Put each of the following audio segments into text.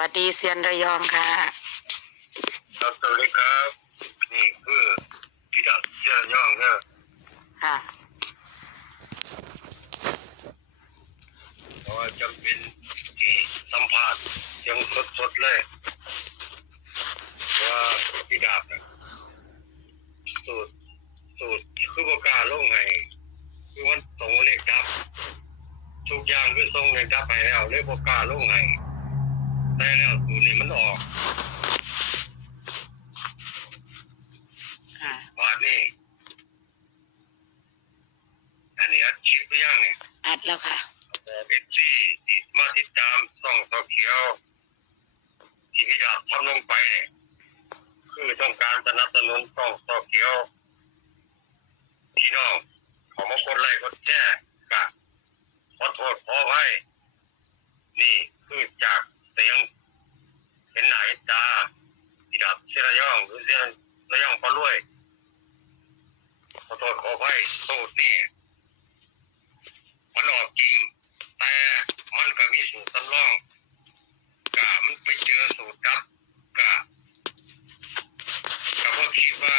วัสดีเซียนระยองค่ะ ครับสวัสดีครับ นี่คือพี่ดับเชื่อย่องเนี่ยค่ะเพราะว่าจำเป็นที่สัมภาษณ์ยังสดๆเลยว่าพี่ดับน่ะสูตรสูตรคือประกล้าศลงไงคือมันตรงเลขดับ ทุกอย่างคือทรงเลขดับไปแล้วเลขประกล้าศลงไง แต่แล้วสูตรนี้มันออกค่ะ บาทนี่อันนี้อัดคลิปหรือยังเนี่ยอัดแล้วค่ะบอกเอฟซีติดมาติดตามส่องต่อเขียวที่พี่ดาบทำลงไปเนี่ยคือต้องการสนับสนุนส่องต่อเขียวพี่น้องขอมากดไลค์กดแชร์กะขอโทษขออภัยนี่คือจาก เสียงเห็นหน้าเห็นตาพี่ดาบเสียระย่องหรือเสียระย่องปลารวยขอโทษขออภัยสูตรนี่มันออกจริง แต่มันก็มีสูตรสำรองกะมันไปเจอสูตรดับกะก็ว่าคิดว่า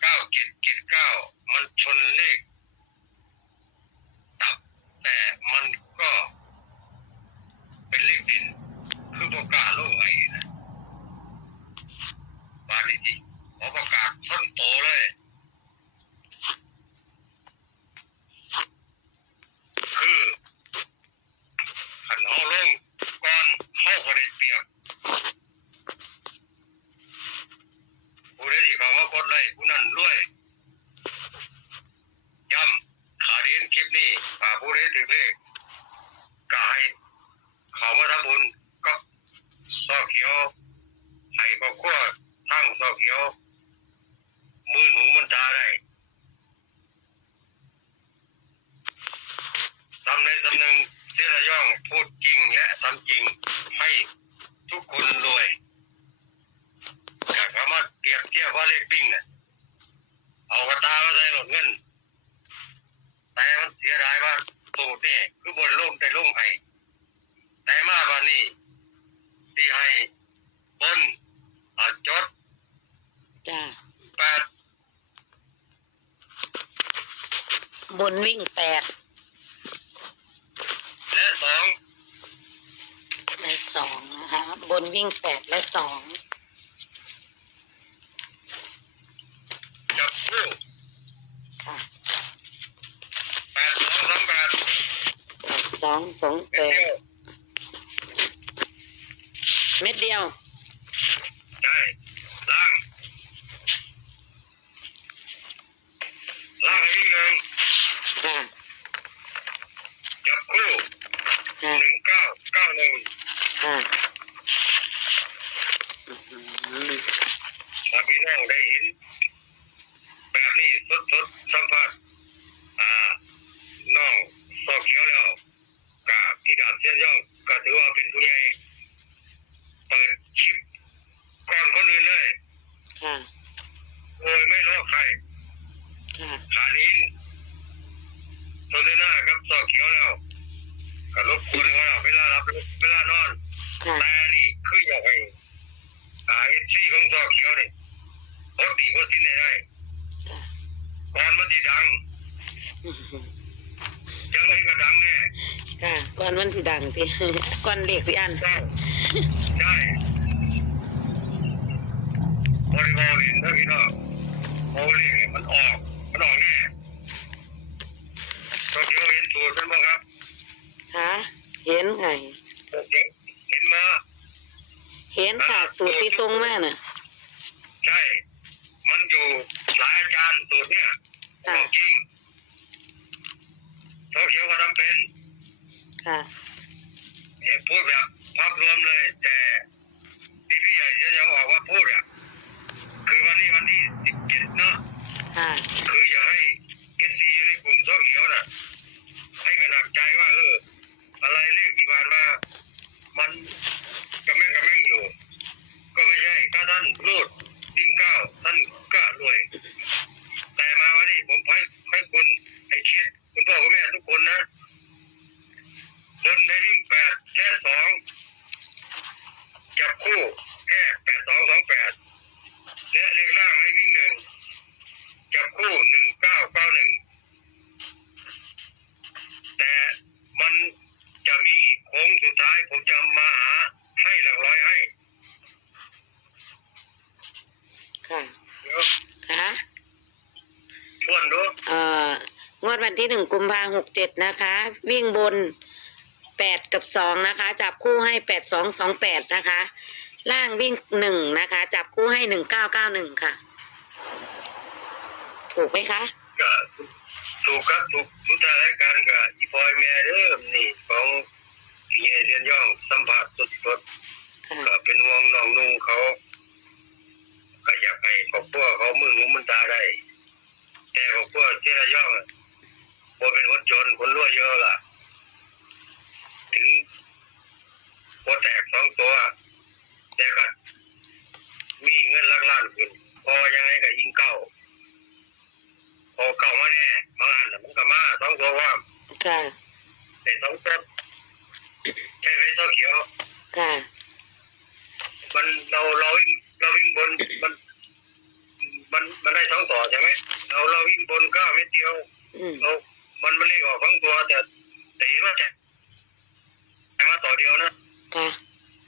เก้าเจ็ดเจ็ดเก้ามันชนเลขดับ แต่มันก็เป็นเลขเด่นคือประกล้าศโลกไงนะบาลีจิขอประกาศส้นโตเลย คือขันเอาลงก่อนเข้าก็ได้เปรียบผู้ใดที่เขาว่ากดไลค์ผู้นั้นรวยย้ำขาเรียนคลิปนี้อ่าผู้ใดถึงเลขกาย เขามาทำบุญกับซอกเขียวให้ครอบครัวทั้งซอกเขียว มือหนูมันตาได้ ทำในสำนึงเสียระย่องพูดจริงและทำจริงให้ทุกคนรวยอยากสามารถเปรียบเทียบว่าเลขปิ้งน่ะเอากระตามาใส่หลดเงิน แต่มันเสียดายว่าสูตรนี่คือบนโลกได้ลงให้แต่มาวันนี้ที่ให้บนอาจด จ้า แปด บนวิ่งแปดและสองและสองนะคะบนวิ่งแปดและสองจับคู่ค่ะแปดสองสองแปดแปดสองสองแปเดีดยวเม็ดเดียวใช่ล่างล่างอีกหนึ่ง ค่ะ จับคู่ ค่ะ หนึ่งเก้าเก้าหนึ่ง ค่ะอืม ถ้าพี่น้องได้เห็น แบบนี้สดสดๆสัมผัสอ่าน้องสอเขียวแล้วกับพี่ดาบเส้นย่องก็ถือว่าเป็นผู้ใหญ่เปิดคลิปก่อนคนอื่นเลย ค่ะ โดยไม่รอใคร ค่ะ ขาดินโซเดน่าครับสอเขียวแล้วก็รบกวนเขาแล้วเวลารับเวลานอน ค่ะ แต่นี่คืออยากให้อ่าเอซีของสอเขียวนี่พดดีพดสินได้ได้ค่ะก่อนมันดีดังยังไงก็ดังแน่ค่ะก่อนวันที่ดังที่ก่อนเลขที่อันใช่ใช่บริโภคลินถ้าพี่น้องโอลินมันออก มันออกแน่สอเขียวเห็นสูตรเป็นบ้างครับค่ะเห็นไงเห็นเห็น มา เห็นค่ะสูตรที่ทรงมาน่ะ ใช่ มันอยู่หลายอาจารย์สูตรเนี่ยค่ะ จริงเขาเขียวก็ทำเป็นค่ะ เนี่ยพูดแบบภาพรวมเลย แต่ที่พี่ใหญ่จะยังบอกว่าพูดอะคือวันนี้วันที่สิบเจ็ดเนาะ ค่ะ คืออยากให้เอซีในกลุ่มเขาเขียวน่ะ ให้กระหนักใจว่า เออ อะไรเลขที่ผ่านมา มันกระแม่งกระแม่งอยู่ ก็ไม่ใช่ ถ้าท่านรูดยิ่งก้าวท่านก็รวย แต่มาวันนี้ผมให้ให้คุณให้เช็ดคุณพ่อคุณแม่ทุกคนนะบนในวิ่งแปดและสอง ที่หนึ่งกุมภาหกเจ็ดนะคะ วิ่งบนแปดกับสองนะคะ จับคู่ให้แปดสองสองแปดนะคะ ล่างวิ่งหนึ่งนะคะ จับคู่ให้หนึ่งเก้าเก้าหนึ่งค่ะ ถูกไหมคะ ก็ถูกครับถูกทุกทายรายการกับอีพอยแม่เริ่มนี่ของพี่ใหญ่เรียนย่องสัมผัสสดๆ ค่ะ ก็เป็นห่วงน้องนุ่งเขาก็อยากให้ครอบครัวเขามือหูมันตาได้ แต่ครอบครัวเสียระย่องอะบ่เป็นคนจนคนรวยเยอะล่ะ ถึงบ่แตกสองตัว แต่ก็มีเงินหลักล้านขึ้นพอยังไงก็ยิงเก้าพอเก้ามาแน่บางอันน่ะมันก็มาสองตัวว่า ค่ะ แต่สองตัวแค่ไว้เท่าเขียว ค่ะ มัน เราเราวิ่งเราวิ่งบนมัน มันมันได้ทั้งต่อใช่ไหมเราเราวิ่งบนเก้าเม็ดเดียวอืมเรามันไม่เลขออกทั้งตัวแต่แต่เห็นว่าจ่ายมาต่อเดียวนะค่ะ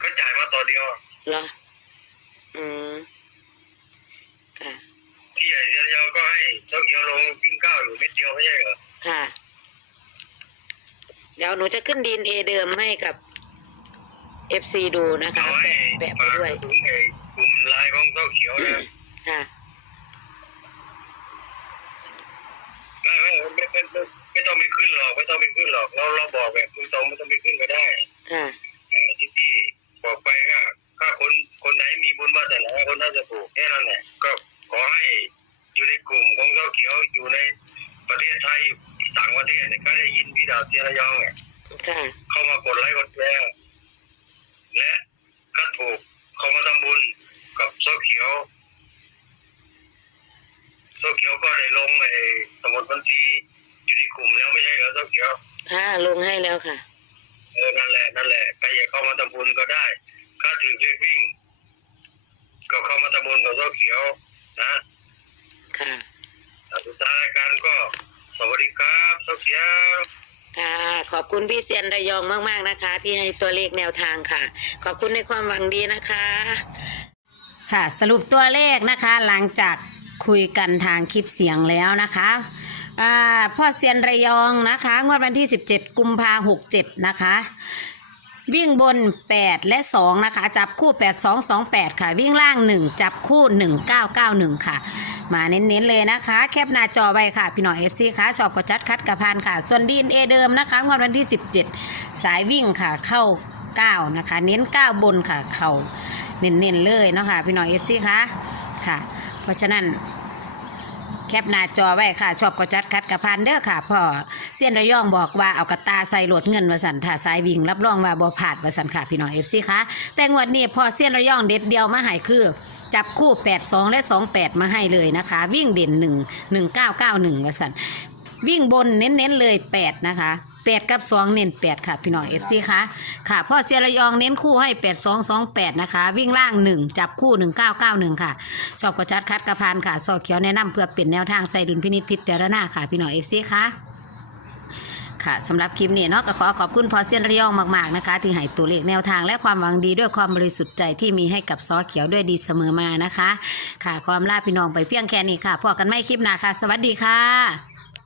ก็จ่ายมาต่อเดียวเหรออืมค่ะที่ใหญ่เดียวก็ให้เท่าเขียวลงวิ่งเก้าอยู่เม็ดเดียวไม่ใช่เหรอค่ะเดี๋ยวหนูจะขึ้นดีเอเดิมให้กับ เอฟซีดูนะคะเอาให้แปะแปะไปฝากด้วยถึงไอ้กลุ่มไลน์ของเท่าเขียวนะค่ะไม่ไม่ไม่ไม่ไม่ไม่ต้องไปขึ้นหรอกไม่ต้องไปขึ้นหรอกเราเราบอกแบบตรงๆไม่ต้องไปขึ้นก็ได้ค่ะเอ่อที่ที่บอกไปก็ถ้าคนคนไหนมีบุญวาสนาคนนั้นจะถูกแค่นั้นแหละก็ขอให้อยู่ในกลุ่มของเจ้าเขียวอยู่ในประเทศไทยต่างประเทศเนี่ยก็ได้ยินพี่ดาวเสียระยองเนี่ยค่ะเข้ามากดไลค์กดแชร์และก็ถูกเข้ามาทำบุญ กับเจ้าเขียวเจ้าเขียวก็ได้ลงในสมุดบัญชีอยู่ในกลุ่มแล้วไม่ใช่เหรอเจ้าเขียวค่ะลงให้แล้วค่ะ เออนั่นแหละนั่นแหละใครอยากเข้ามาทำบุญก็ได้ถ้าถือเลขวิ่ง ก็เข้ามาทำบุญกับเจ้าเขียวนะค่ะอะสุดท้ายรายการก็สวัสดีครับเจ้าเขียวค่ะขอบคุณพี่เซียนระยองมาก ๆ นะคะ ที่ให้ตัวเลขแนวทางค่ะ ขอบคุณในความหวังดีนะคะ ค่ะสรุปตัวเลขนะคะหลังจากคุยกันทางคลิปเสียงแล้วนะคะพ่อเซียนระยองนะคะงวดวันที่ 17 กุมภาหกเจ็ดนะคะวิ่งบน 8 และ 2 นะคะ จับคู่ 8 2 2 8 ค่ะ วิ่งล่าง 1 จับคู่ 1991 ค่ะ มาเน้นๆเลยนะคะ แคปหน้าจอไว้ค่ะ พี่น้อง FC ค่ะ ชอบกระจัดคัดกระพานค่ะ ส่วนดีเอเดิมนะคะงวดวันที่ 17 สายวิ่งค่ะ เข้า 9 นะคะ เน้น 9 บนค่ะ เข้า เน้นๆเลยเนาะค่ะพี่น้อง FC ค่ะค่ะ เพราะฉะนั้นแคปหน้าจอไว้ค่ะ ชอบก็จัดคัดกระพันเด้อค่ะพ่อเซียนระยองบอกว่าเอากระตาใส่โหลดเงินวสันถ้าสายวิ่งรับรองว่าบ่ผาดวสันค่ะพี่น้องเอฟซีค่ะแต่งวดนี้พ่อเซียนระยองเด็ดเดียวมาให้คือ จับคู่ 82 และ 28 มาให้เลยนะคะ วิ่งเด่น 1 1991วสันวิ่งบนเน้นๆเลย 8 นะคะ 8กับ2เน้น8ค่ะ พี่น้อง FC ค่ะค่ะพ่อเซียนระยองเน้นคู่ให้8228นะคะ วิ่งล่าง1จับคู่1991ค่ะ ชอบกระจัดคัดกระพานค่ะซอเขียวแนะนำเพื่อเป็นแนวทางใส่ดุลพินิจพิจารณาค่ะ พี่น้องเอฟซีค่ะค่ะสำหรับคลิปนี้เนาะก็ขอขอบคุณพอเซียนระยองมากๆนะคะ ที่ให้ตัวเลขแนวทางและความหวังดีด้วยความบริสุทธิ์ใจที่มีให้กับซอเขียวด้วยดีเสมอมานะคะ ค่ะความลาพี่น้องไปเพียงแค่นี้ค่ะพอกันไม่คลิปหน้าค่ะ สวัสดีค่ะ